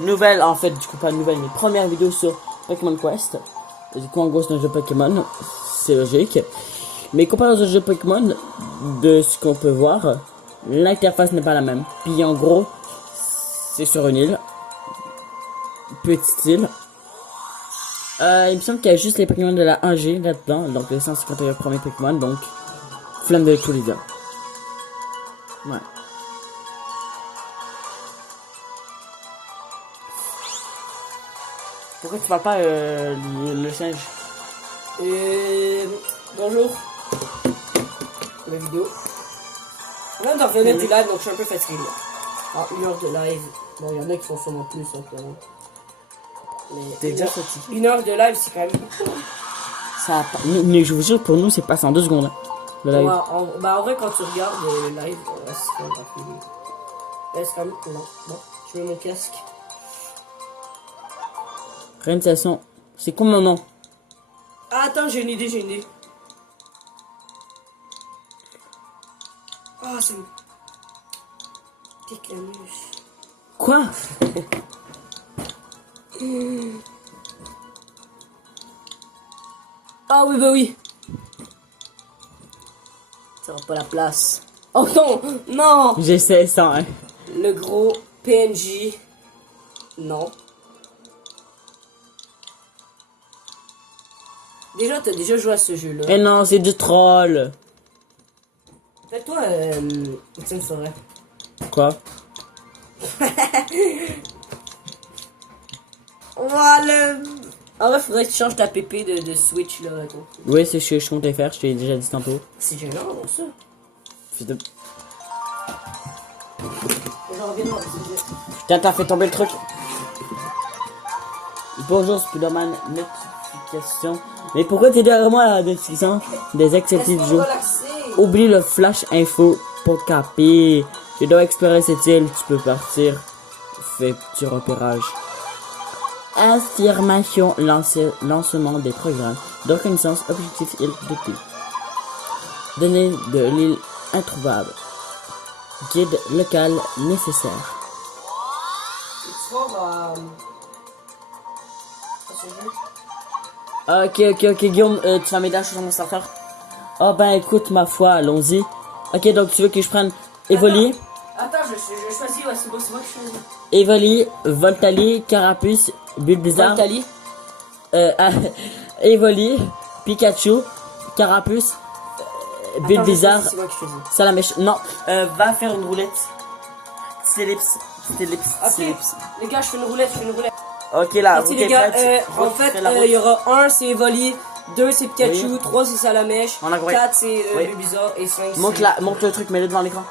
Nouvelle, en fait, du coup, pas nouvelle, mais première vidéo sur Pokémon Quest. Du coup, en gros, c'est un jeu Pokémon, c'est logique. Mais comparé aux jeux Pokémon, de ce qu'on peut voir, l'interface n'est pas la même. Puis en gros, c'est sur une île. Petite île. Il me semble qu'il y a juste les Pokémon de la 1G là-dedans, donc les 151 premiers Pokémon, donc Flamme de Collision. Ouais. Pourquoi tu parles pas le singe? Bonjour. La vidéo. On vient de revenir du live, donc je suis un peu fatigué là. Ah, 1 heure de live. Bon, il y en a qui font sûrement plus, hein, clairement. T'es déjà fatigué. 1 heure de live, c'est quand même beaucoup. Ça a pas... mais je vous jure, pour nous, c'est passé en 2 secondes. Hein, le live. Ouais, en vrai, quand tu regardes le live, c'est quand même pas fini. C'est quand même. Non, bon, je mets mon casque. Réalisation. C'est quoi mon nom? Ah, attends, j'ai une idée. Ah, c'est une. Pique la mouche. Quoi? Ah oui, bah oui. Ça va pas la place. Oh non, non. J'essaie ça, hein. Le gros PNJ. Non. Déjà, t'as déjà joué à ce jeu-là. Eh non, c'est du troll. Fais-toi, Étienne Forêt. Quoi? Voilà. En vrai, faudrait que tu changes ta PP de Switch, là. Attends. Oui, c'est ce que je comptais faire, je t'ai déjà dit tantôt. C'est gênant, non, ça. Fils de... J'en reviens dans le jeu. Putain, t'as fait tomber le truc. Bonjour Spiderman, notification. Mais pourquoi t'es derrière moi la notification des acceptés du jeu? Oublie le flash info pour caper. Tu dois explorer cette île, tu peux partir. Fais petit repérage. Affirmation, lancement des programmes de reconnaissance, objectif île de P. Données de l'île introuvable. Guide local nécessaire. Ok, Guillaume, tu vas m'aider à changer mon starter? Oh ben écoute, ma foi, allons-y. Ok, donc tu veux que je prenne Evoli? Attends, je choisis, ouais, c'est moi qui choisis. Evoli, Voltali, Carapuce, Bulbizarre. Voltali. Evoli, Pikachu, Carapuce, Bulbizarre, C'est moi qui choisis. Salamèche. Non, va faire une roulette. Ellipse. Ok, les gars, je fais une roulette. Ok là, Merci ok, les gars, prête. en fait, Fais la route. il y aura 1 c'est Evoli, 2 c'est Pikachu, Oui. 3 c'est Salamèche, On a compris. 4 c'est Oui. Bulbizarre et 5 Monte le truc, mets-le devant l'écran.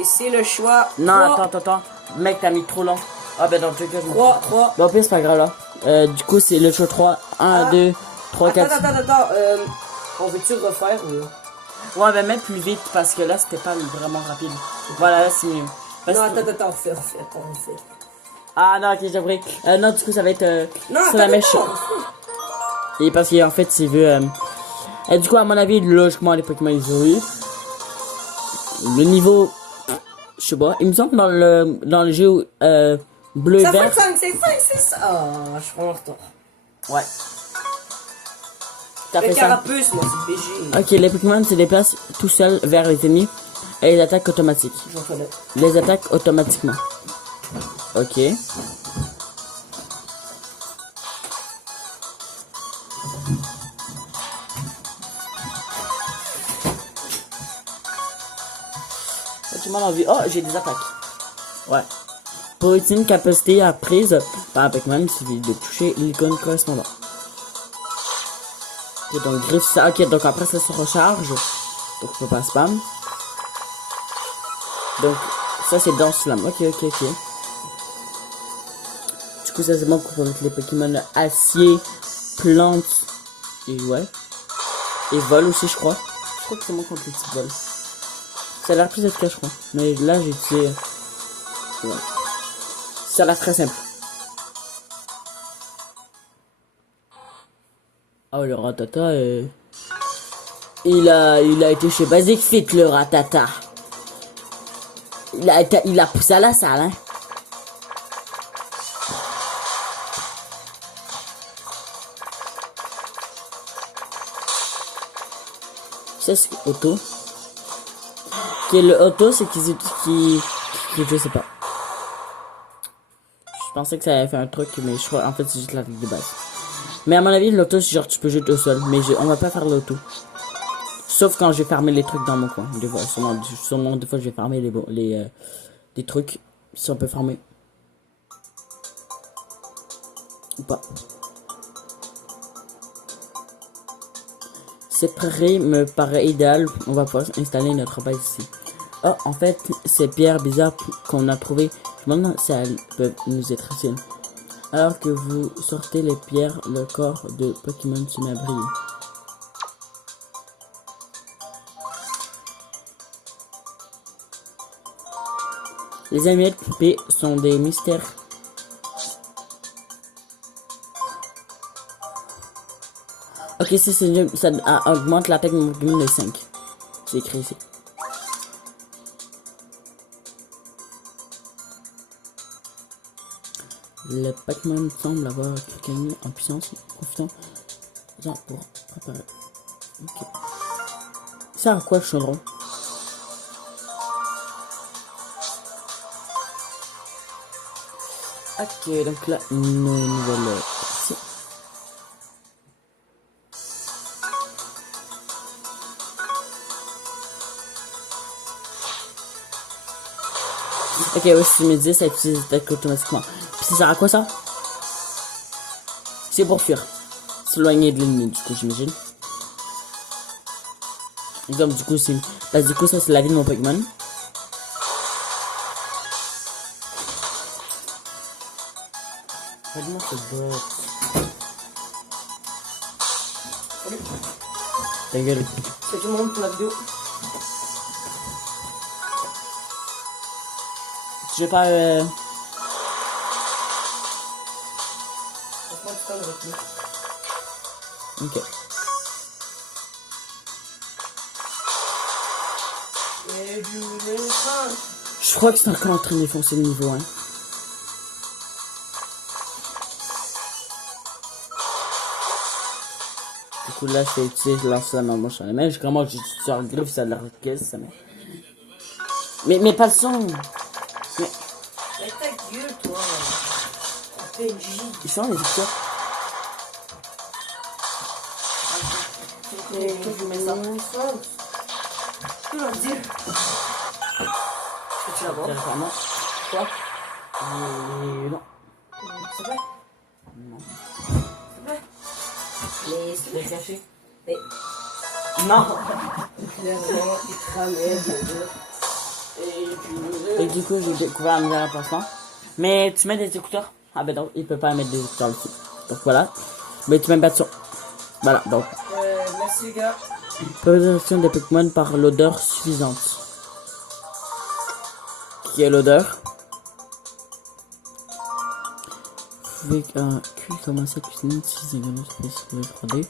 Et c'est le choix. Non, attends. Mec, t'as mis trop long. Ah ben dans le truc là, je me- 3. Bon, pire, c'est pas grave là. Du coup, c'est le choix 3. 1, 2, 3, 4. Attends, on veut-tu refaire ou... Ouais, ben mets plus vite parce que là, c'était pas vraiment rapide. Voilà, là, c'est mieux. Parce Non, que- attends, on fait. Ah non, ok, j'ai compris. Non, du coup, ça va être Non, sur la mèche. attends. Et parce qu'en fait, c'est vu. Du coup, à mon avis, logiquement, les Pokémon, ils ont eu. Le niveau. Je sais pas. Il me semble que dans le jeu bleu Ça fait vert. 5, c'est ça. Ah, je suis en retard. Ouais. T'as Le fait ça. carapuce, moi, c'est BG. Ok, les Pokémon se déplacent tout seuls vers les ennemis et les attaquent automatiques. J'en fais là. Les attaques automatiquement. Ok. Tu m'as envie. Oh, j'ai des attaques. Ouais. Pour une capacité apprise par un Pokémon, il suffit de toucher l'icône correspondante. Ok, donc griffe ça. Ok, donc après ça se recharge. Donc je peux pas spam. Donc ça c'est danse flamme. Ok. Du coup ça c'est bon pour mettre les Pokémon acier, plantes et ouais. Et vol aussi je crois. Je crois que c'est bon contre les petits vols. Ça a l'air plus efficace je crois. Mais là j'ai utilisé. Ouais. Ça a l'air très simple. Oh le ratata il a été chez Basic Fit le ratata. Il a poussé à la salle, hein. Ça, c'est auto. Qui est le auto, c'est qui, je sais pas. Je pensais que ça avait fait un truc, mais je crois, en fait, c'est juste la règle de base. Mais à mon avis, l'auto, c'est genre, tu peux jouer au sol. Mais on va pas faire l'auto. Sauf quand je vais farmer les trucs dans mon coin. Des fois, sûrement, des fois, je vais farmer les trucs. Si on peut farmer. Ou pas. Cette prairie me paraît idéale. On va pouvoir installer notre base ici. Oh, en fait, ces pierres bizarres qu'on a trouvées, je me demande si elles peuvent nous être utiles. Alors que vous sortez les pierres, le corps de Pokémon se met à briller. Les amulettes P sont des mystères. Ok, ça augmente l'attaque de mon Pokémon de 5. C'est écrit ici. Le Pokémon semble avoir gagné en puissance, profitant pour préparer. Ok. Ça à quoi le chaudron? Ok, donc là, une nouvelle partie. Ok, ouais, si tu me dis, ça utilise l'attaque automatiquement. Puis ça sert à quoi ça? C'est pour fuir. S'éloigner de l'ennemi, du coup, j'imagine. Comme du coup, c'est. Parce que du coup, ça, c'est la vie de mon Pokémon. Regarde-moi ce bot. Salut. Ta gueule. C'est tout le monde pour la vidéo. Je vais pas. Ok. Je crois que c'est encore en train de défoncer le niveau 1. Du coup là je vais utiliser, je lance la main sur les mains. Comment je sur le griffe, ça a l'air caisse ça mais pas le son. Mais ta gueule toi. PNJ. Ils sont les victoires. Je mets ça. Je leur dire. Est-ce que tu la vois? Vraiment. Quoi? Non. C'est vrai? Non. C'est vrai? Mais c'est vrai caché. Mais. Non. Clairement, il tramait Et du coup j'ai découvert un nouvel emplacement. Mais tu mets des écouteurs? Ah ben non, il peut pas mettre des écouteurs ici. Donc voilà. Mais tu mets pas de son. Voilà, donc. merci les gars. Présentation des Pokémon par l'odeur suffisante. Qui est l'odeur? Vous pouvez commencer à cuisiner si vous avez sur le 3D.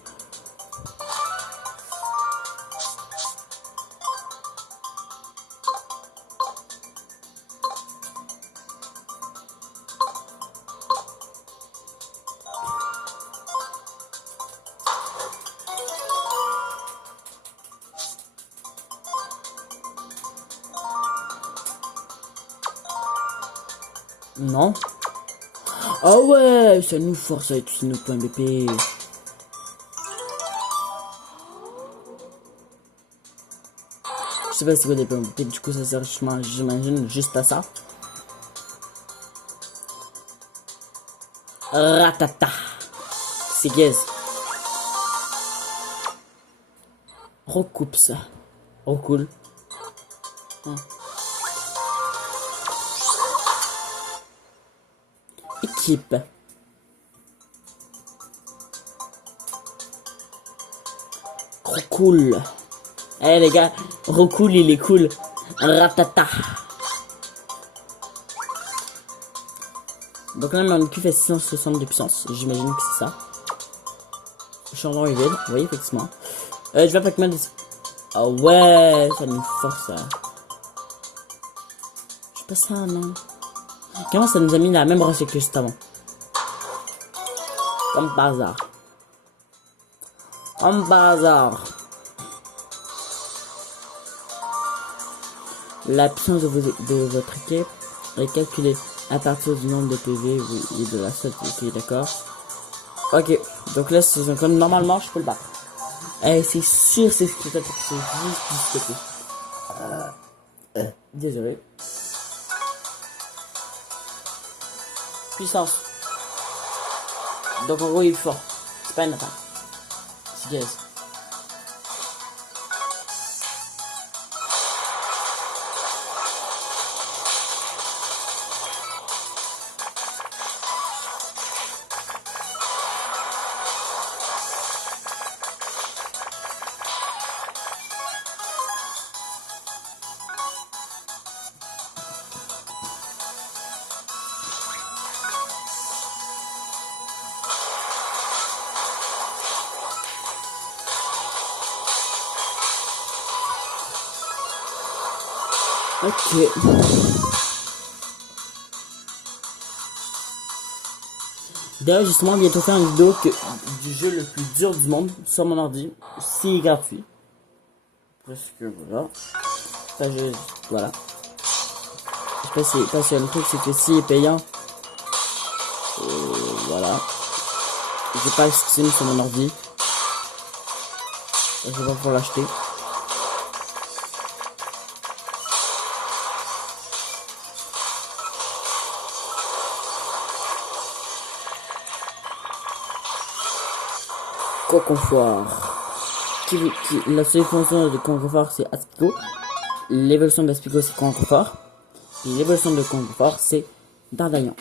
Non. Ah ouais, ça nous force à utiliser nos points BP. Je sais pas c'est quoi des points BP, du coup ça sert j'imagine juste à ça. Ratata. C'est gaze. Recoupe ça. Recoule. Équipe. Recoule. Eh les gars, recoule il est cool. Ratata. Donc là mon équipe fait 660 de puissance. J'imagine que c'est ça. Le charbon est vide. Oui effectivement. Je vais Pokémon ici. Ah ouais, ça nous force à... pas ça, non. Comment ça nous a mis la même recette que juste avant? Comme par hasard. Comme par hasard. La puissance de votre équipe est calculée à partir du nombre de PV et de la sorte. Ok, d'accord. Ok, donc là, c'est comme normalement, je peux le battre. Eh, c'est sûr, c'est juste du désolé. Puissance. Donc en gros, il est fort. C'est pas une attaque. C'est gaz. Ok. D'ailleurs, justement, bientôt faire une vidéo du jeu le plus dur du monde sur mon ordi. C'est gratuit. Parce que voilà. Enfin, voilà. Je sais pas si, parce que le truc, c'est que si est payant, voilà. J'ai pas le Steam sur mon ordi. Je vais pas pouvoir l'acheter. Confort. La seule fonction de confort c'est Aspico. L'évolution d'Aspico c'est confort. Et l'évolution de confort c'est D'Artagnan.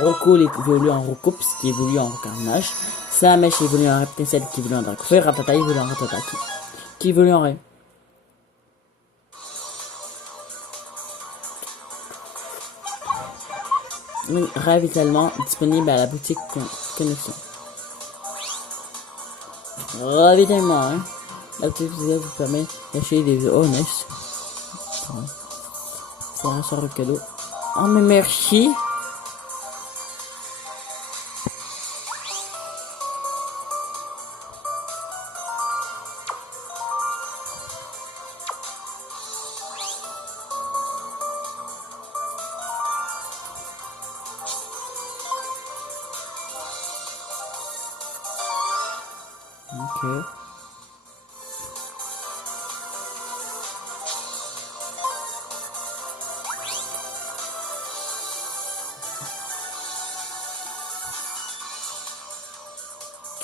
Rocco évolue en Rocco puisqu'il évolue en Carnage. Salamèche évolue en Reptincelle qui évolue en Dracofeu. Ratata évolue en Ratata qui évolue en Ray. Ravitaillement disponible à la boutique Connexion. Ravitaillement, hein. La boutique vous permet d'acheter des... Oh, nice. Pour un sort de cadeau. Oh, mais merci. Ok.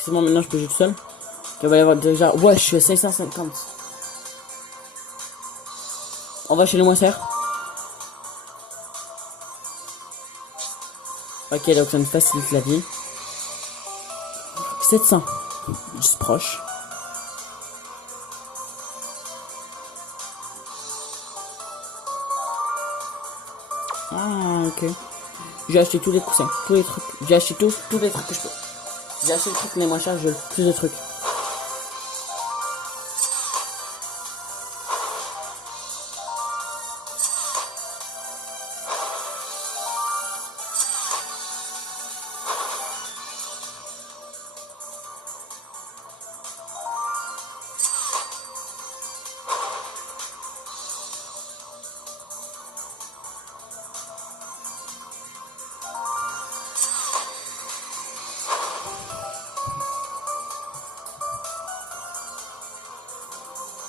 C'est bon, maintenant je peux jouer tout seul. Il va y avoir déjà... Ouais, je suis à 550. On va chez le moins cher. Ok, donc ça me facilite la vie. 700. Juste proche. Ah, ok. J'ai acheté tous les coussins, tous les trucs. J'ai acheté tous les trucs que je peux. J'ai acheté les trucs les moins chers, je veux plus de trucs.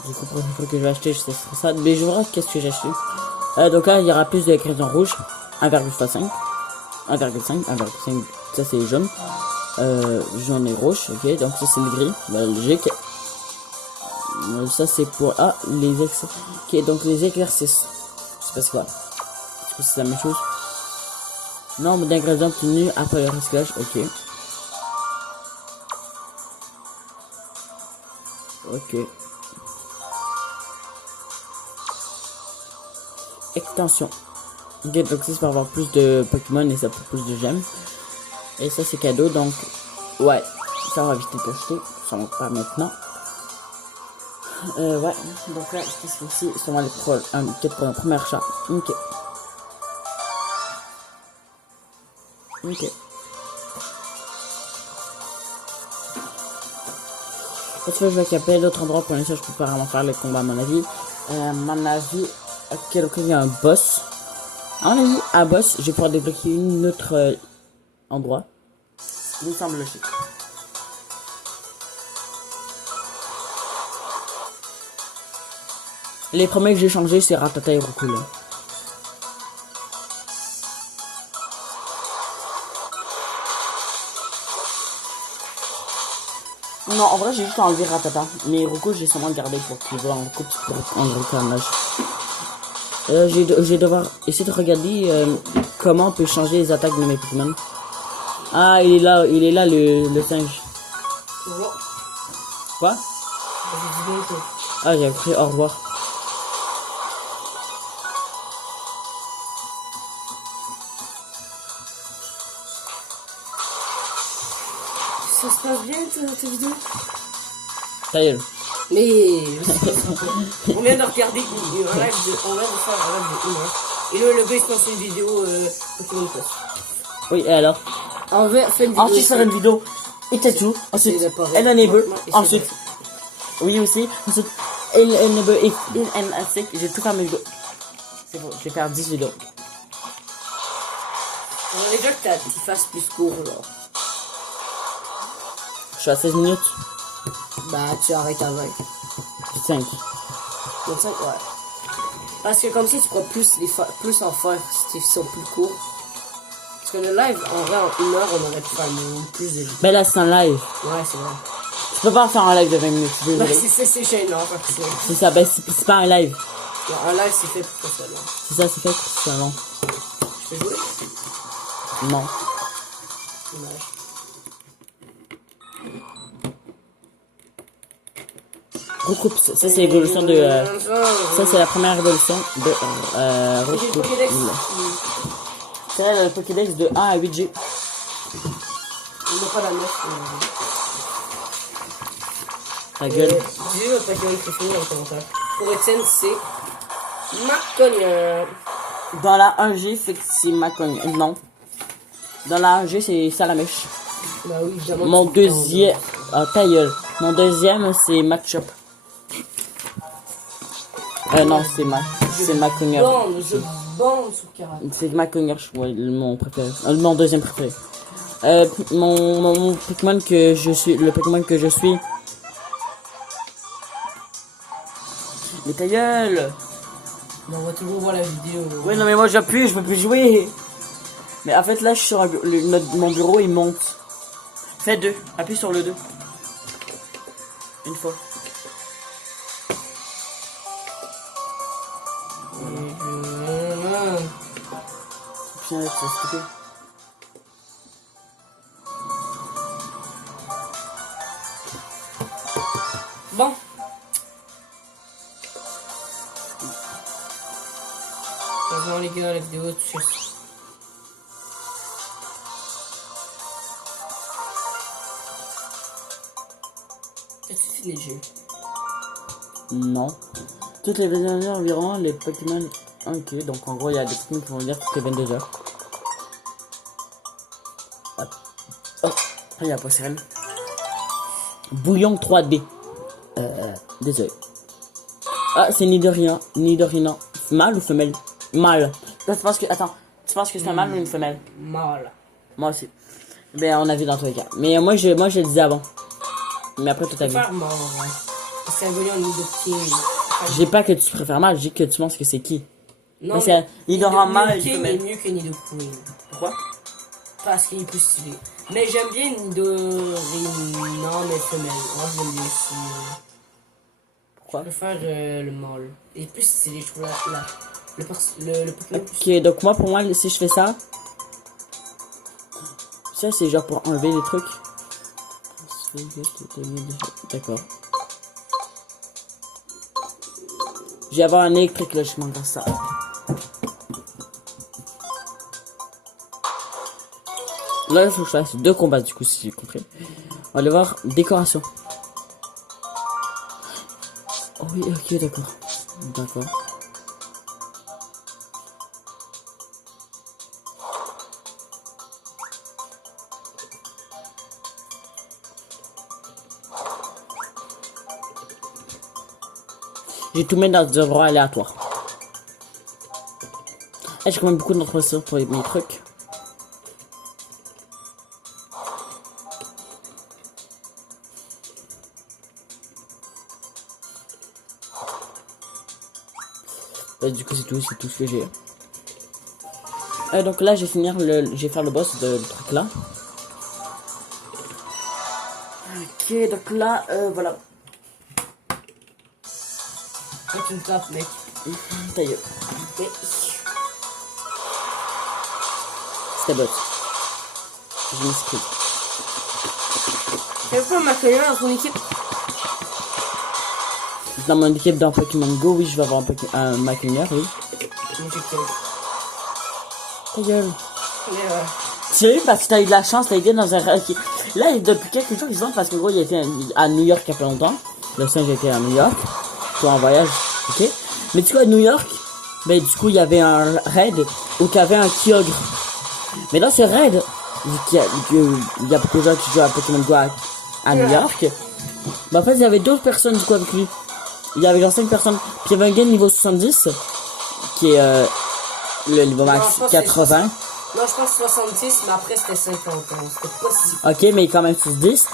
Du coup, pour une fois que je vais acheter, je sais ça. Mais je verrai qu'est-ce que j'ai acheté. Donc là, il y aura plus de crayons rouges. 1,5. 1,5. 1,5. Ça, c'est jaune. Jaune et rouge. Ok, donc ça, c'est le gris. Voilà, logique. Ça, c'est pour... Ah, les exercices. Ok, donc les exercices. Je sais pas c'est quoi. Est-ce que c'est la même chose? Nombre d'ingrédients obtenus après le recyclage. Ok. Ok. Extension. Ok, donc c'est pour avoir plus de Pokémon et ça pour plus de gemmes. Et ça c'est cadeau, donc ouais, ça va vite être acheté. Ça va pas maintenant. Ouais, donc là, qu'est-ce que c'est? C'est moi les peut-être pour la première chat. Ok. Ok. Parce que je vois qu'il y a plein d'autres endroits pour l'instant, je peux pas vraiment faire les combats à mon avis. À mon avis, ok, donc il y a un boss. À mon avis, un boss, je vais pouvoir débloquer une autre endroit. Il me semble logique. Les premiers que j'ai changés, c'est Ratata et Roku, là. Non, en vrai, j'ai juste enlevé Ratata. Mais Roku, j'ai seulement gardé pour qu'il voit en coupe en gros carnage. Je vais devoir essayer de regarder comment on peut changer les attaques de mes Pokémon. Ah, il est là le singe. Bonjour. Quoi? J'ai dit bientôt. Ah, j'ai appris au revoir. Ça se passe bien tes vidéos? Ta gueule. Mais on vient de regarder un live de, on vient de faire un live de 1 heure. Et là, le gars il se passe une vidéo Pokémon Plus. Oui, et alors? On va faire une vidéo. Ensuite, faire une vidéo Itachu. Ensuite, Enable. Ensuite, oui aussi. Ensuite, Enable et Insect. J'ai tout fait mes vidéos. C'est bon, je vais faire 10 vidéos. On aurait déjà que tu fasses plus court, genre. Je suis à 16 minutes. Bah, tu arrêtes à 20. 5. 25, ouais. Parce que comme ça, tu pourras plus en faire si tu sont plus courts. Parce que le live, en vrai, en 1 heure, on aurait pu faire plus de vidéos. Mais là, c'est un live. Ouais, c'est vrai. Tu peux pas faire un live de 20 minutes. Bah, c'est gênant, parce que C'est ça, ben c'est pas un live. un live, c'est fait pour ça, là. C'est ça, c'est fait pour ça, non. Je peux jouer? Non. Dommage. Recoupe, ça c'est l'évolution de... ça c'est la première évolution de... recoupe. C'est le Pokédex de 1 à 8G. On n'a pas la 9. Ta gueule. Dis votre Pokémon préféré dans les commentaires. Pour Etienne, c'est Macogneur. Dans la 1G, fait que c'est Macogn. Non. Dans la 1G, c'est Salamèche. Bah oui, évidemment. Mon deuxième... Ah, ta gueule. Mon deuxième, c'est Machop. Non, c'est Macogneur. Je bande sur Karat. C'est Macogneur, ouais, mon préféré. Mon deuxième préféré. Mon Pokémon que je suis... Le Pokémon que je suis... Mais ta gueule! On va toujours voir la vidéo. Oui, non, mais moi j'appuie, je peux plus jouer! Mais en fait, là, je suis sur mon bureau, il monte. Fais 2, appuie sur le 2. Une fois. Putain, c'est stupide. Bon. Heureusement les gars, la vidéo est tout de suite. As-tu fini le jeu? Non. Toutes les 22 heures environ, les Pokémon... Ok, donc en gros, il y a des Pokémon qui vont venir toutes les 22 heures. Hop. Oh, il y a pas sirène. Bouillon 3D. Désolé. Ah, c'est Nidorina. Nidorina. Mâle ou femelle? Mâle. Là, tu penses que... Attends. Tu penses que c'est un mâle ou une femelle? Mal. Moi aussi. Ben, on a vu dans tous les cas. Mais moi, je le disais avant. Mais après, tout a vu. Faire mort, ouais. C'est un voyant Nidoking. Je dis pas que tu préfères mâle, je dis que tu penses que c'est qui. Non, Parce que Nidorina mâle, Nidoking est mieux que Nidoqueen. Pourquoi? Parce qu'il est plus stylé. Mais j'aime bien Nidorina, mais femelle. Moi, j'aime bien aussi. Pourquoi? Je préfère le mâle. Il est plus stylé, je trouve. Le Pokémon. Ok, donc moi, pour moi, si je fais ça... Ça, c'est genre pour enlever les trucs. D'accord. Je vais avoir un électrique logiquement dans ça. Là, il faut que je fasse 2 combats du coup, si j'ai compris. On va aller voir décoration. Oui, ok, d'accord. D'accord. J'ai tout mis dans des endroits aléatoires. Et j'ai quand même beaucoup d'informations pour mes trucs. Et du coup c'est tout ce que j'ai. Donc là je vais finir je vais faire le boss de truc là. Ok, donc là voilà. Quand tu me tapes, mec. Ta gueule. Mais... C'était bot. Je m'excuse. T'as pas ma collègue dans ton équipe? Dans mon équipe dans Pokémon Go, oui, je vais avoir un Macunier, oui. Ta gueule. Tu sais, parce que t'as eu de la chance, t'as été dans un... Là, depuis quelques jours, ils se vendent parce que gros, il était à New York il y a pas longtemps. Le singe était à New York. Pour un voyage, ok. Mais du coup, à New York, ben, du coup, il y avait un raid où il y avait un Kyogre. Mais dans ce raid, vu qu'il y a beaucoup de gens qui jouent à Pokémon Go à New York, ben, en fait, il y avait d'autres personnes, du coup, avec lui. Il y avait genre 5 personnes. Puis il y avait un gars niveau 70, qui est le niveau max 80. Non, je pense 66, mais après c'était 50 ans. C'était pas si... Ok, mais quand même 10.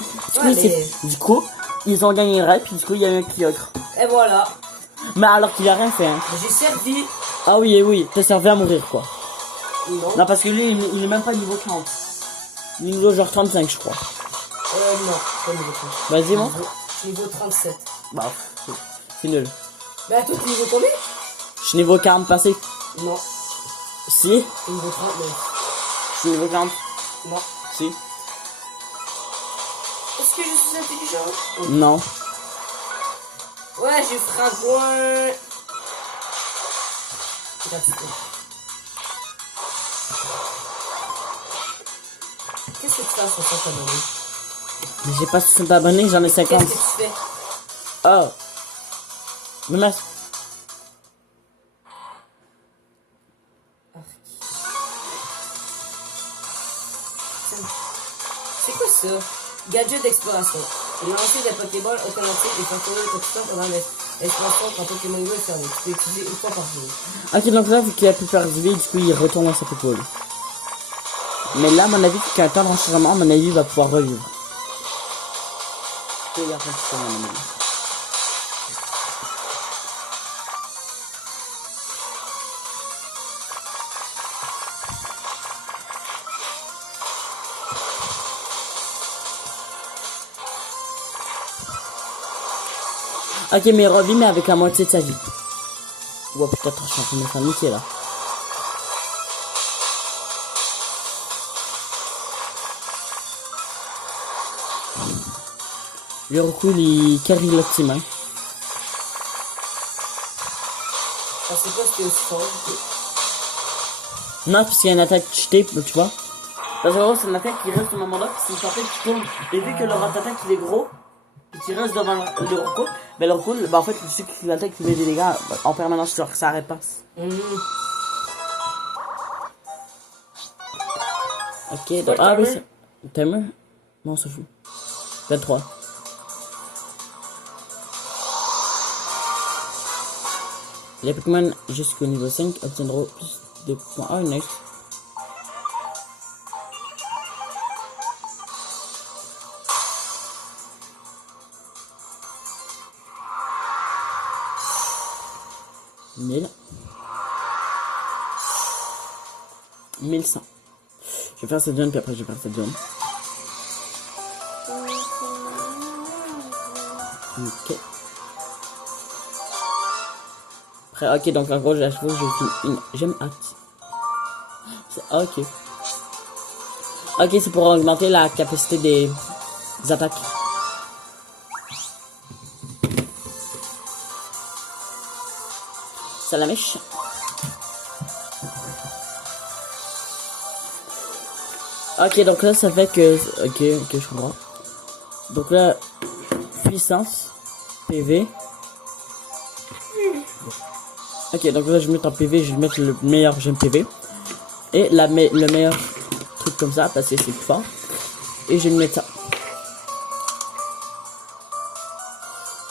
Du coup, ils ont gagné le raid, puis du coup, il y a eu un Kyogre. Et voilà. Mais alors qu'il a rien fait, hein. J'ai servi. Ah oui, oui, t'as servi à mourir, quoi. Non. Non, parce que lui, il est même pas niveau 30. Il est niveau genre 35, je crois. Non, pas niveau 30. Vas-y, montre. Niveau 37. Bah, c'est nul. Bah, toi, t'es niveau combien? Je suis niveau 40 passé. Non. Si. T'es niveau 39. Je suis niveau 40. Non. Si. Est-ce que je suis intelligent? Non. Ouais, j'ai fragouin. Qu'est-ce que tu fais à 60 abonnés? Mais j'ai pas 60 abonnés, j'en ai 50. Qu'est-ce que tu fais? Oh. Mais merci. C'est quoi ça? Gadget d'exploration. Lancer des Pokéballs automatiques et faire tourner le Pokémon pendant l'exploration quand Pokémon Go est fermé. Tu peux utiliser une fois par jour. Ok, donc là, vu qu'il a pu faire du vide, du coup, il retourne à sa Pokéball. Mais là, à mon avis, qu'il y a un temps d'enchaînement, à mon avis, il va pouvoir revivre. Ok, mais il revit, mais avec la moitié de sa vie. Ouais, peut-être je suis en train de me faire niquer là. Le recul, il carry le team, hein. Je sais pas si t'es aussi fort. Non, parce qu'il y a une attaque cheatée, tu vois. Parce que gros, c'est une attaque qui reste au moment là, puis c'est une attaque qui tourne. Et vu que leur attaque il est gros, et qui reste devant le recul, ben le recul, ben en fait, tu sais que l'attaque qui met des dégâts en permanence, genre ça arrête pas. Ok, donc, ah oui, c'est... Timer? Non, on s'en fout. 23. Les Pokémon jusqu'au niveau 5 obtiendront plus de points. Ah, nice. Mille. 1100. Je vais faire cette zone, puis après je vais faire cette zone. Ok. Après, ok, donc en gros, j'ai achevé, j'aime hâte. Ok. Ok, c'est pour augmenter la capacité des attaques. Ça la mèche. Ok, donc là, ça fait que... Ok, je comprends. Donc là, puissance, PV, Ok, donc là je vais mettre en PV, je vais mettre le meilleur gemme PV. Et le meilleur truc comme ça, parce que c'est plus fort. Et je vais mettre ça.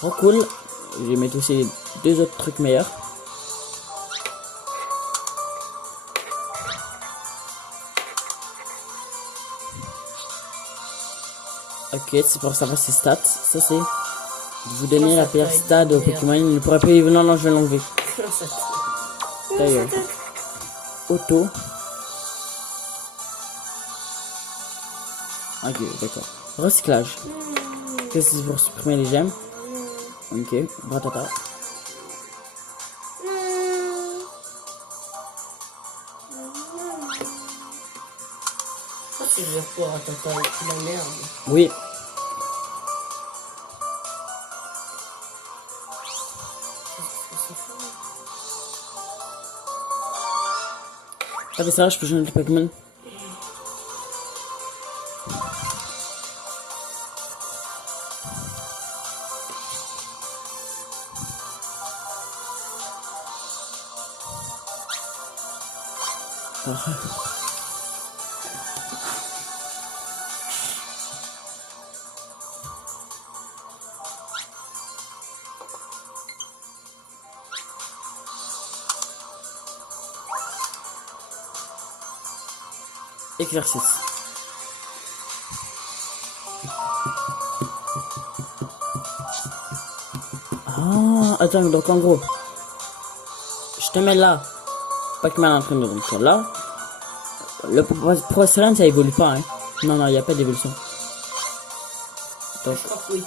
Oh cool. Je vais mettre aussi les deux autres trucs meilleurs. Ok, c'est pour savoir ses stats. Ça c'est... Vous donner la pire stat au Pokémon. Il ne pourrait pas... Non, non, je vais l'enlever. D'ailleurs. Auto. Ok, d'accord. Recyclage. Qu'est-ce que c'est pour supprimer les gemmes? Ok, ratata. Ça, c'est le pour ratata, la merde. Oui. Ah, mais ça va, je peux changer de Pokémon. Ah. Exercice. Ah, attends, donc en gros, je te mets là, Pac-Man entraîneur, donc là, le Pro-Serum ça évolue pas, hein. Non, non, il n'y a pas d'évolution. Donc, Je crois que oui.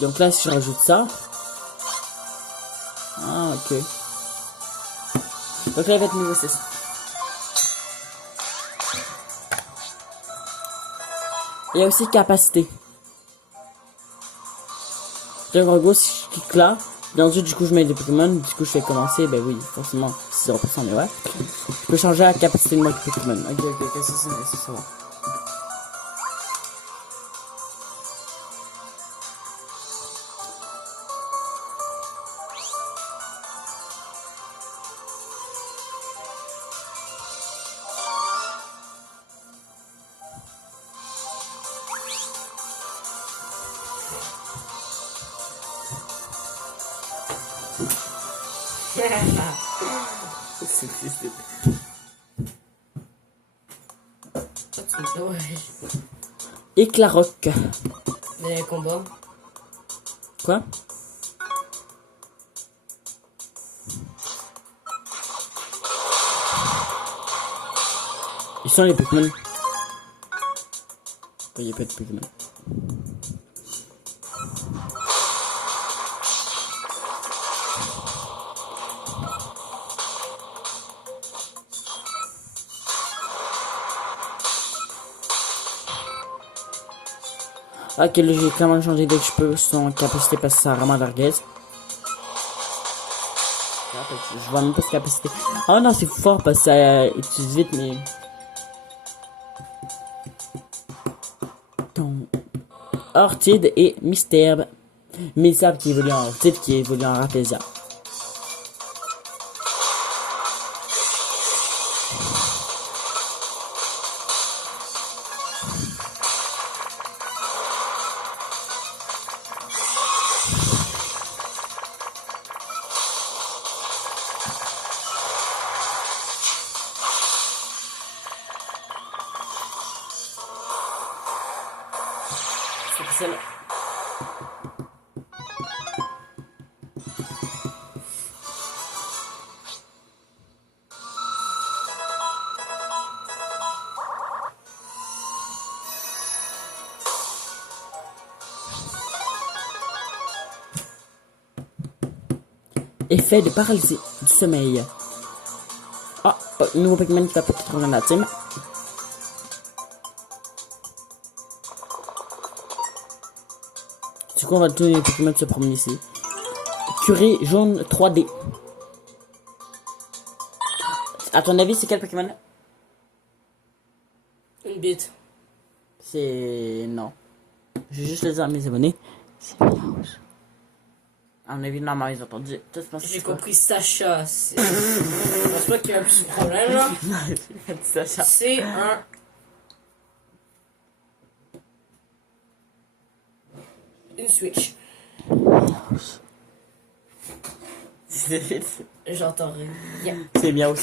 donc là, si je rajoute ça, ah, ok. Donc là, il va être niveau 6. Il y a aussi capacité. Donc en gros, si je clique là, et ensuite du coup je mets des Pokémon, du coup je fais commencer, ben oui, forcément, 0%, mais ouais. Je peux changer la capacité de mon Pokémon. Ok, qu'est-ce que c'est ça va. C'est triste. Ouais. Éclaroc. Les combats. Quoi? Ils sont les Pokémon. Il n'y a pas de Pokémon. Ah, ok, là j'ai clairement changé dès que je peux son capacité parce que ça a vraiment d'arguez. Je vois même pas sa capacité. Oh non, c'est fort parce que ça utilise vite, mais. Orchid et Mystère. Mystère qui évolue en Orchid, qui évolue en Rafflesia. C'est celle-là. Effet de paralysie du sommeil. Ah, nouveau Pokémon qui va peut-être rejoindre la team. Du coup, on va tous les Pokémon se promener ici. Curé jaune 3D. À ton avis, c'est quel Pokémon? Une bite. C'est... non. Je vais juste le dire à mes abonnés. C'est miaou. À mon avis, maman, ils ont entendu. J'ai compris Sacha. Je pense pas qu'il y a un petit problème là. Sacha. C'est un. Une Switch. J'entends rien. C'est miaou.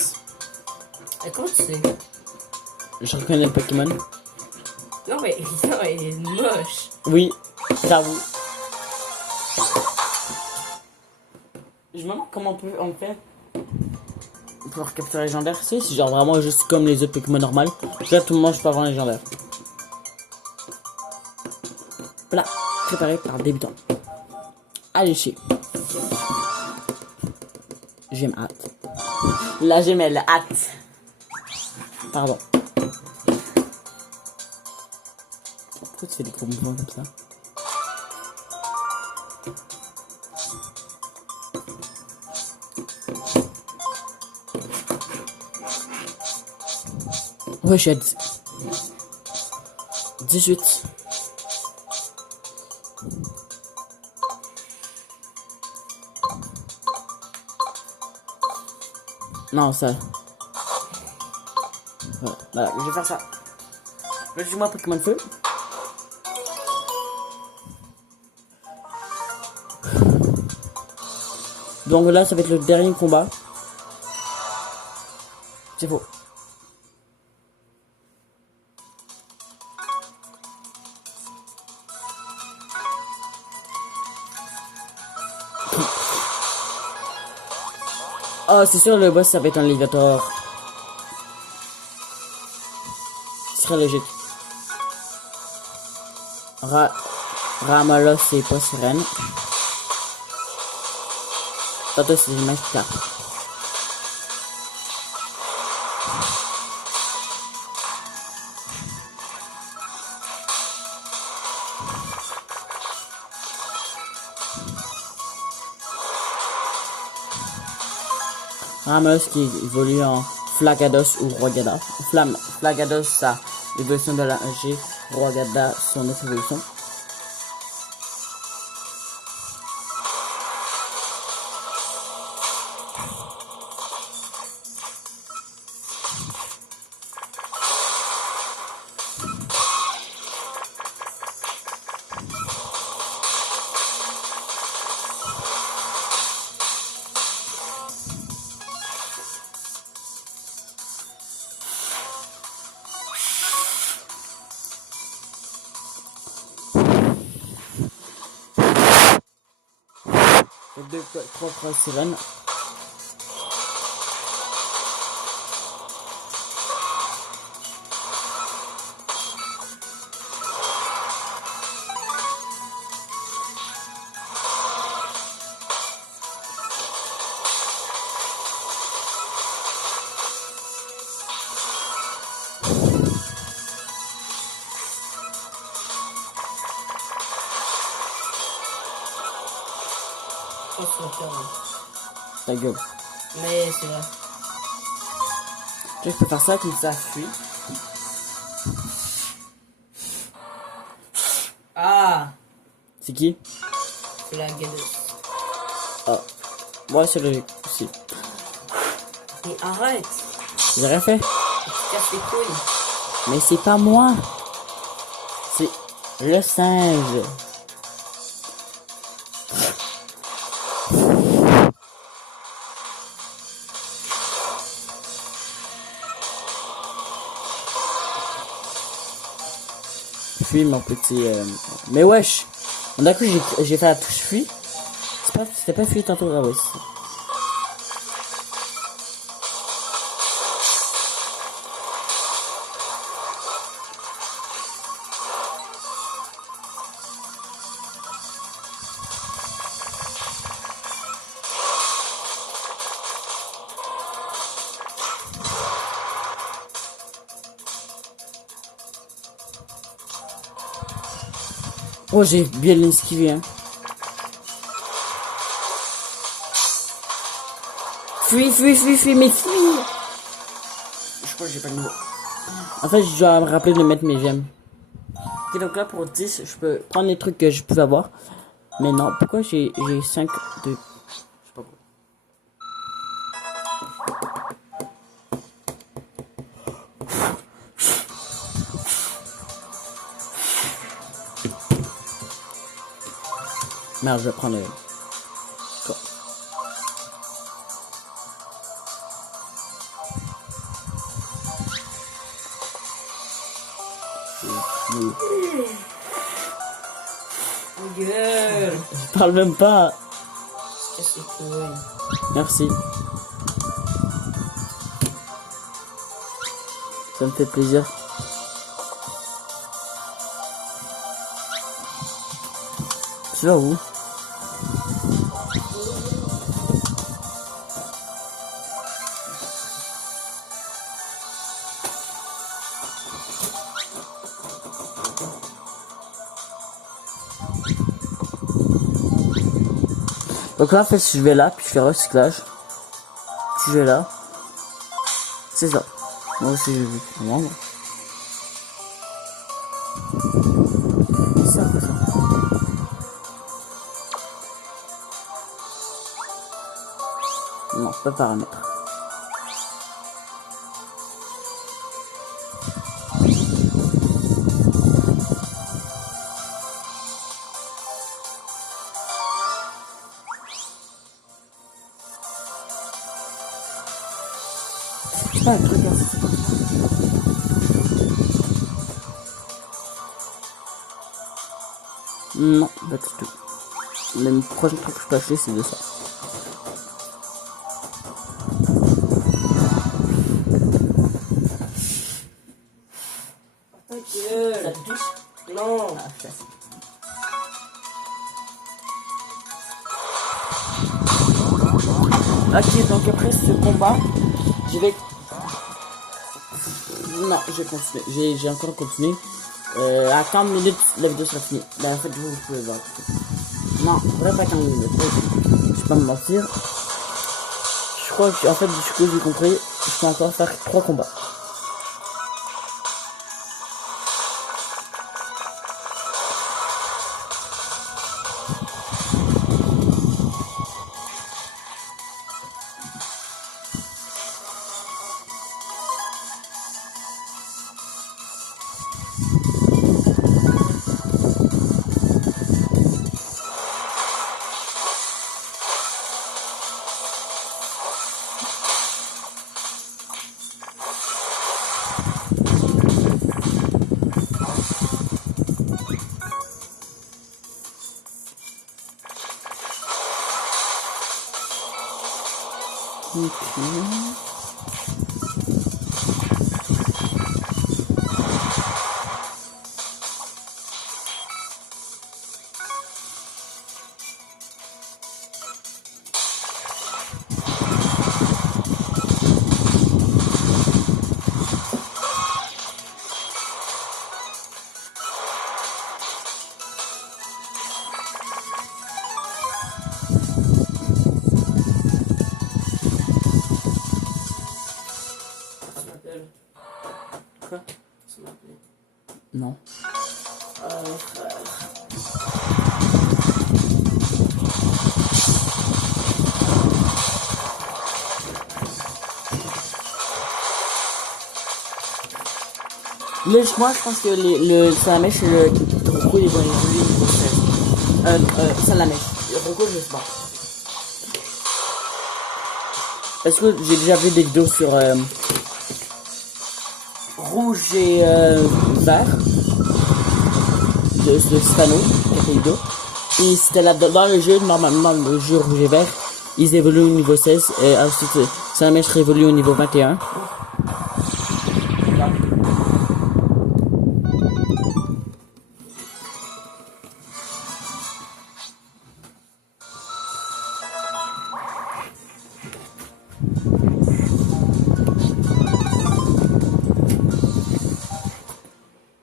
Mais comment tu sais? Je reconnais le Pokémon. Non, mais non, il est moche. Oui, j'avoue. Je me demande comment on fait pour capturer légendaire. C'est genre vraiment juste comme les autres Pokémon normales. Là, tout le monde, je peux avoir un légendaire. Voilà, préparé par débutant. Allez, chez. J'aime hâte. La gemelle, hâte. Pardon. Pourquoi tu fais des gros mouvements comme ça? Ouais, je suis à 18. Non, ça. Voilà, je vais faire ça. Je joue moi Pokémon Feu. Donc là, ça va être le dernier combat. C'est faux. Oh, c'est sûr, le boss, ça va être un Léviator. Ce serait logique. Ramala, c'est pas sirène. Tantôt, c'est une main qui tape. Ramos qui évolue en Flagados ou Roagada. Flagados, ça, l'évolution de la G. Roagada, son autre évolution. Deux propres sirènes. Ta gueule. Mais c'est vrai. Tu sais, je peux faire ça comme ça fuit. Ah, C'est qui? c'est la gueule. Ah. Moi, c'est logique aussi. Mais arrête. J'ai rien fait. Tu casses les couilles. Mais c'est pas moi. C'est le singe. Fuis mon petit. Mais wesh. D'un coup j'ai fait la touche fuis. C'était pas fuis tantôt. Ah ouais. Oh, j'ai bien esquivé, hein. Fuis, mais fuis. Je crois que j'ai pas de niveau. En fait, je dois me rappeler de mettre mes gemmes. Ok, donc là, pour 10, je peux prendre les trucs que je pouvais avoir. Mais non, pourquoi j'ai 5 de... Je sais pas pourquoi. Merde, je vais prendre le... Quoi. Gueule. Je parle même pas. Qu'est-ce que c'est cool. Merci. Ça me fait plaisir. Tu vas où? Donc là, en fait, si je vais là, puis je fais recyclage. Si je vais là, c'est ça. Moi aussi, j'ai vu. Vraiment. C'est ça, c'est ça. Non, pas paramètre. C'est pas un truc hein. Non, pas du tout. Le prochain truc que je peux acheter, c'est de ça. Ta gueule. Ça te touche? Non. Ah, je sais. Ok, donc après ce combat, je vais... Non, je vais continuer. J'ai encore continué. À 40 minutes, la vidéo sera finie. Ben, en fait, vous pouvez voir. Non, vraiment pas 40 minutes. Je vais pas me mentir. Je crois que, en fait, du coup, j'ai compris. Je peux encore faire 3 combats. Ok. Quoi? Ça m'appelle. Non. Moi, je pense que le Salamèche, le Roku, ils vont évoluer niveau 16. Salamèche. Le Roku, je sais pas. Parce que j'ai déjà vu des vidéos sur rouge et vert de Stano, quelques vidéos. Et c'était là dans le jeu, normalement le jeu rouge et vert, ils évoluent au niveau 16 et ensuite Salamèche révolue au niveau 21.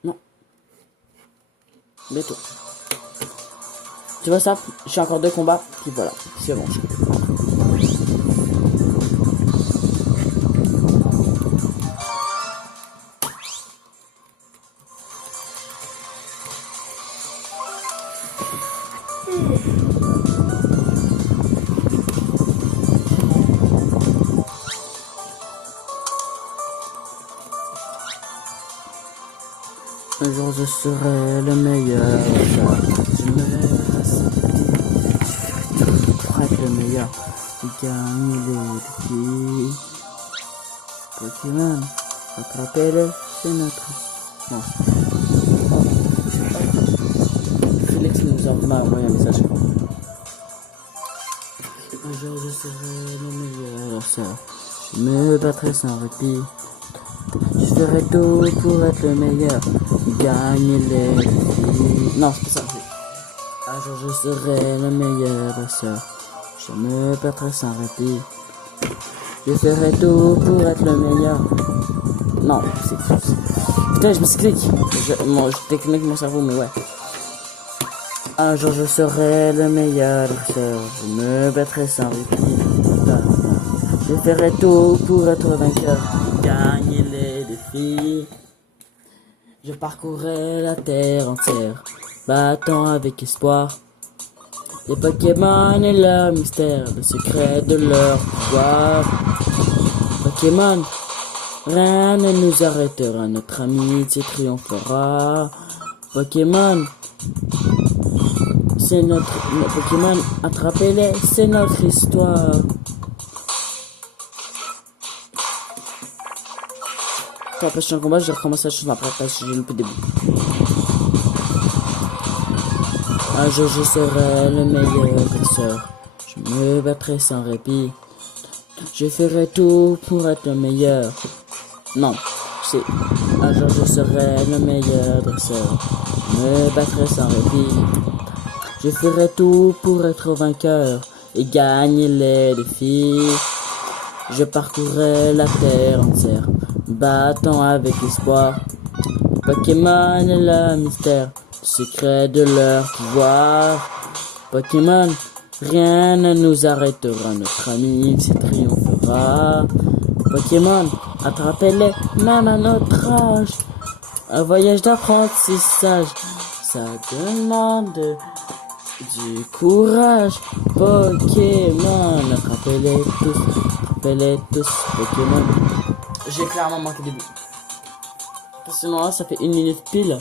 Non. Bientôt. Tu vois ça? J'ai encore 2 combats, puis voilà, c'est bon. Un jour je serai le meilleur. Je me lève pour être le meilleur. Gagner les défis. Pokémon, attrapez-le, c'est notre. Non. Félix nous a envoyé un message. Un jour je serai le meilleur. Je me battrai sans répit. Je ferai tout pour être le meilleur. Gagner les défis. Non, c'est pas ça. Un jour je serai le meilleur sœur. Je me battrai sans répit. Je ferai tout pour être le meilleur. Non, c'est. Putain, je m'explique. Je technique mon cerveau, mais ouais. Un jour je serai le meilleur sœur. Je me battrai sans répit. Je ferai tout pour être vainqueur. Gagner les défis. Je parcourrai la terre entière, battant avec espoir les Pokémon et leur mystère, le secret de leur pouvoir. Pokémon, rien ne nous arrêtera, notre amitié triomphera. Pokémon, c'est notre Pokémon, attrapez-les, c'est notre histoire. Après le prochain combat, je recommence la chose après parce que j'ai loupé le début. Un jour je serai le meilleur dresseur. Je me battrai sans répit. Je ferai tout pour être le meilleur. Non, c'est un jour je serai le meilleur dresseur. Je me battrai sans répit. Je ferai tout pour être vainqueur et gagner les défis. Je parcourrai la terre entière, battant avec espoir. Pokémon et le mystère, le secret de leur pouvoir. Pokémon, rien ne nous arrêtera, notre amitié triomphera. Pokémon, attrapez-les, même à notre âge. Un voyage d'apprentissage, ça demande du courage. Pokémon, attrapez-les tous, Pokémon. J'ai clairement manqué des bouts. À ce moment-là, ça fait 1 minute pile.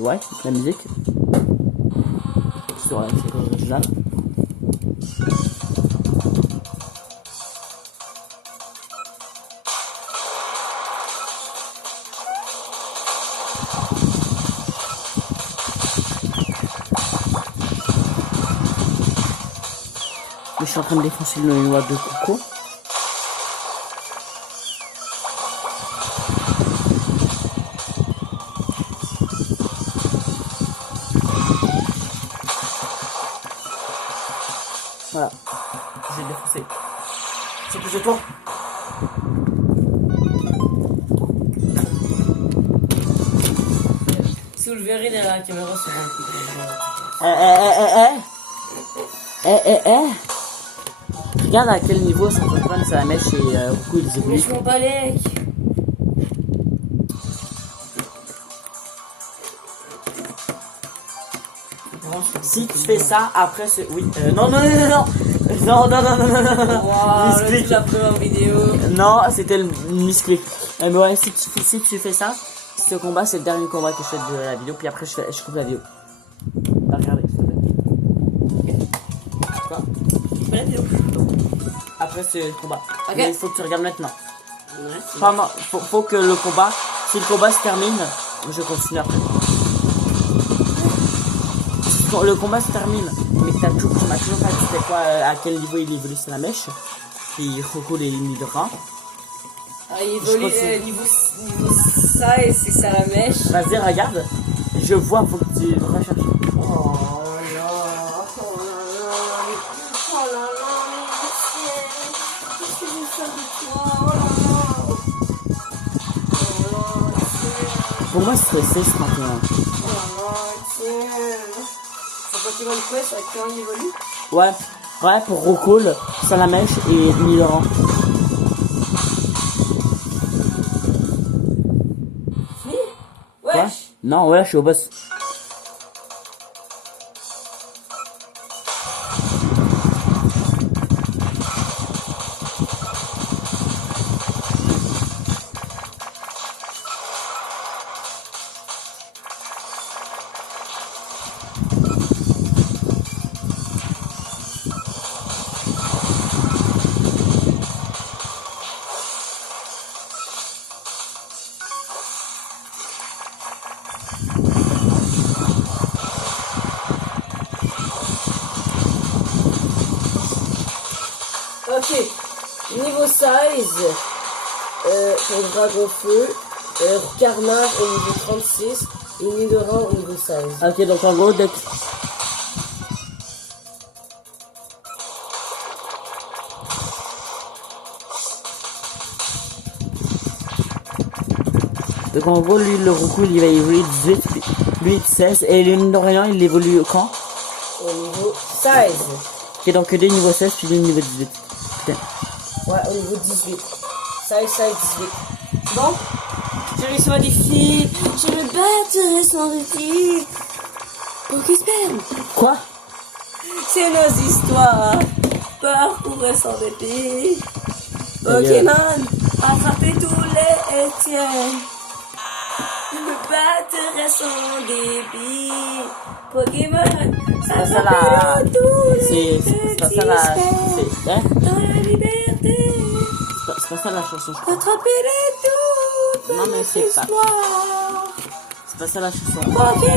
Ouais, la musique. Sur la série originale. Mais je suis en train de défoncer le noix de coco. Voilà, j'ai défoncé. C'est plus de toi. Si vous le verrez dans la caméra, c'est bon. Regarde à quel niveau ça peut prendre sa mèche et beaucoup ils évoluent. Mais je m'en balèque. Si tu fais ça, après c'est... Oui, non. Wow, Misclick. la première vidéo. Non, c'était le misclick. Mais ouais, si tu fais ça, ce combat c'est le dernier combat que je fais de la vidéo, puis après je coupe la vidéo. Regardez, s'il te plaît. Quoi? La vidéo. Après c'est le combat. Ok. Mais il faut que tu regardes maintenant. Ouais, Enfin, non, faut que le combat, si le combat se termine, je continue après. Si le combat se termine, mais que on m'a toujours pas dit c'était quoi, à quel niveau il évolue sur la mèche, puis Rocco les lignes de rang. Ah, il évolue niveau 16, c'est ça la mèche. Vas-y, regarde, je vois, faut que tu recherches. Oh là Pour moi, c'est 16, 31. Pokémon Quest avec quand il évolue? Ouais, pour Rocco, Salamèche et Milorand. Si? Quoi? Wesh! Non, ouais, je suis au boss. Ok. Niveau 16. Pour Dragon Feu. Carnage au niveau 36. Et Nidoran au niveau 16. Ok, donc en gros, dès que... Donc en gros, lui, le Roku, il va évoluer 18, puis lui 16, et le Nidoran, il évolue quand? Au niveau 16. Ok, donc deux niveau 16, puis lui niveau 18. Putain. Ouais, au niveau 18. 16, 16, 18. Bon, j'ai réussi un défi. Je me battrai sans défi. Pokésperm. Quoi? C'est nos histoires. Parcours sans dépit. Ta gueule. Pokémon, attrapez tous les Étienne. Je me battrai sans dépit. Pokémon, pas ça, attrapez tous les C'est pas ça la... Étienne. C'est hein? Dans la liberté. C'est pas ça la chanson, je crois. Attrapez-les tous. Non, mais c'est pas... Histoire. C'est pas ça la chanson. Poké.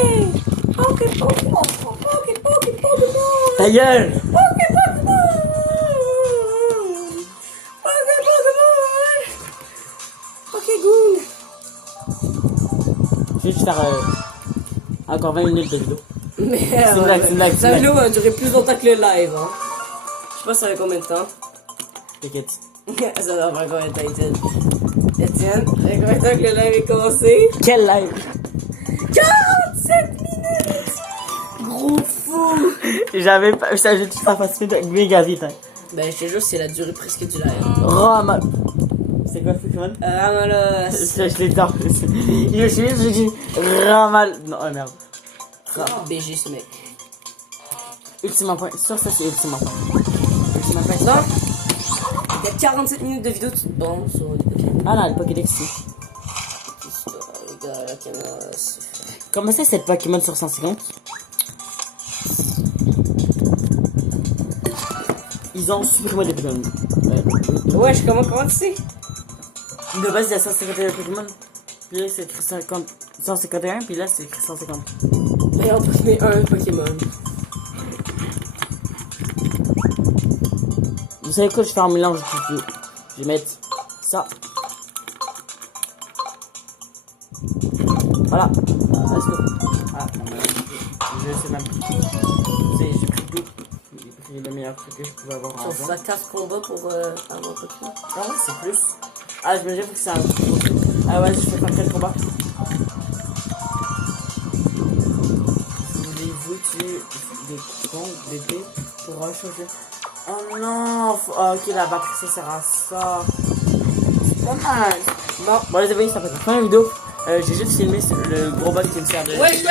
Poké, Poké, Poké, Poké, Pokémon. Ta gueule! Poké, Pokémon. Poké, Pokémon. Pokégoon. Je vais juste faire encore 20 minutes de vidéo. Merde. une blague, c'est une blague, c'est Sa une vidéo va durer plus longtemps que le live. Hein. Je sais pas ça fait combien de temps. T'inquiète. Ça doit faire combien de temps, Étienne? Étienne, ça fait combien de temps que le live est commencé? Quel live? 47 minutes. Gros fou. J'avais pas... Ça, j'ai tout pas facile méga vite, hein. Ben, je te jure, c'est la durée presque du live. Rama... C'est quoi Pokémon? Ramalos. Je l'ai dans. Je suis j'ai dit Ramal... Non, oh merde. BG ce mec. Ultimement point. Sur ça, c'est ultimement point. Ultimement point. Non. Il y a 47 minutes de vidéo, tu te bandes sur des Pokémon. Ah non, le Pokédex, si. Les gars, la caméra, c'est... Comment ça, c'est le Pokémon sur 150? Ils ont supprimé des Pokémon. Ouais, comment tu sais? De base, il y a 151 Pokémon. Puis là, c'est écrit 151, puis là, c'est écrit 150. Et on prenait un Pokémon. Vous savez quoi, je fais un mélange de tout. Je vais mettre ça. Voilà. Let's go. Voilà. Je sais même plus. J'ai pris tout. J'ai pris le meilleur truc que je pouvais avoir en On va 4 combats pour faire un Pokémon. Ah ouais, c'est plus. Ah, je me dis que c'est un gros truc. Ah ouais, je fais faire quel combat? Voulez-vous tuer des cons, des dés pour changer? Oh non! Ah, ok, la batterie ça sert à ça. C'est pas mal. Bon, les amis, ça fait la fin de la vidéo. J'ai juste filmé le gros bot qui me sert de. Wesh.